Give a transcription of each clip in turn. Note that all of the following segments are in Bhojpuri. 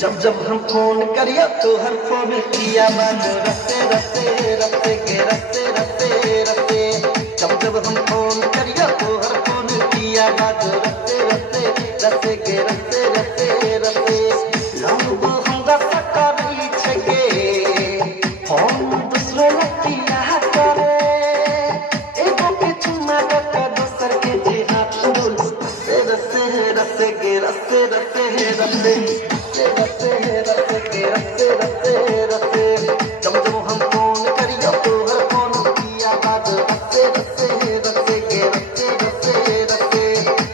जब जब हम फोन करिया तो हर फोन किया बाजो रस्ते रस्ते रस्ते के रस्ते रस्ते रस्ते। जब जब हम फोन करिया तो हर फोन किया बाजो रस्ते रस्ते रस्ते के रस्ते रस्ते रस्ते। लंब हम रस्ता करी छके फोन दूसरे लतिया करे एगो पे चुमा के दूसर के जे हाथ बोल रस्ते रस्ते रस्ते के रस्ते रस्ते रस्ते। जब जब हम फोन करियो तो हर फोन किया बात रस्ते रस्ते रस्ते के रस्ते रस्ते रस्ते।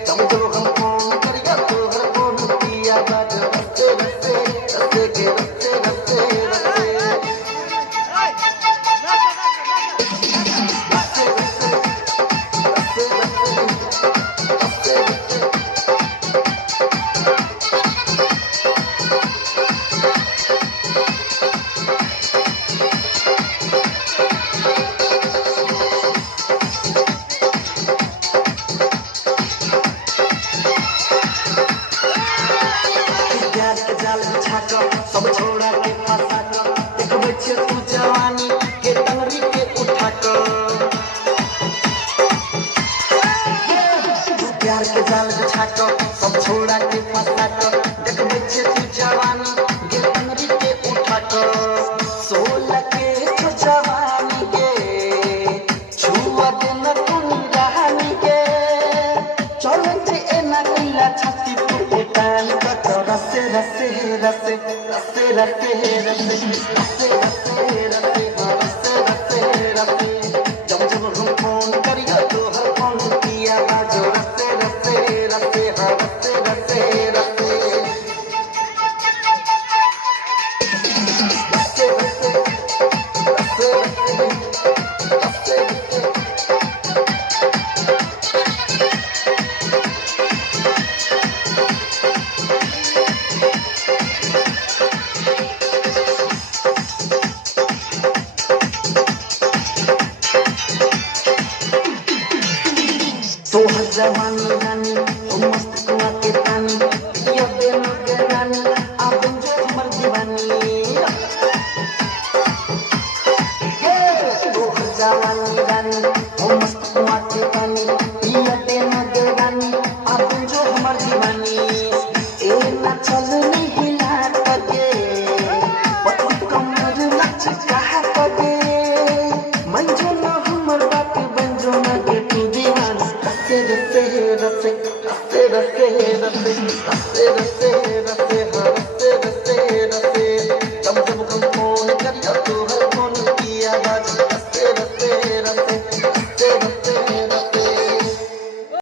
जब जब हम फोन करियो तो हर फोन किया बात रस्ते रस्ते रस्ते के रस्ते रस्ते रस्ते। जाल बिछा कर सब छोड़ा के फंसा कर एक बच्चे तू जवानी के टंगरी के उठा कर। प्यार के जाल बिछा कर सब छोड़ा के फंसा कर एक बच्चे तू जवानी के टंगरी के उठा कर। 16 के जवानी के छुआ देना तुम कहानी के चले जे ना किला छाती पे टान कर रस्ते रस्ते रस्ते रस्ते रस्ते रस्ते रस्ते रस्ते रस्ते रस्ते रस्ते। जब जब हम फोन करियो तो हर फोन किया बाजो रस्ते रस्ते रस्ते रस्ते रस्ते रस्ते। तो हर जवानी रानी ओ मस्त कुआ के पानी ये बेनो के रानी आप जो हमर दीवानी। तो हर जवानी रानी ओ मस्त कुआ के पानी ये बेनो के रानी आप जो हमर दीवानी। ए ना चल नहीं हिला के पतली कमर नाच कहा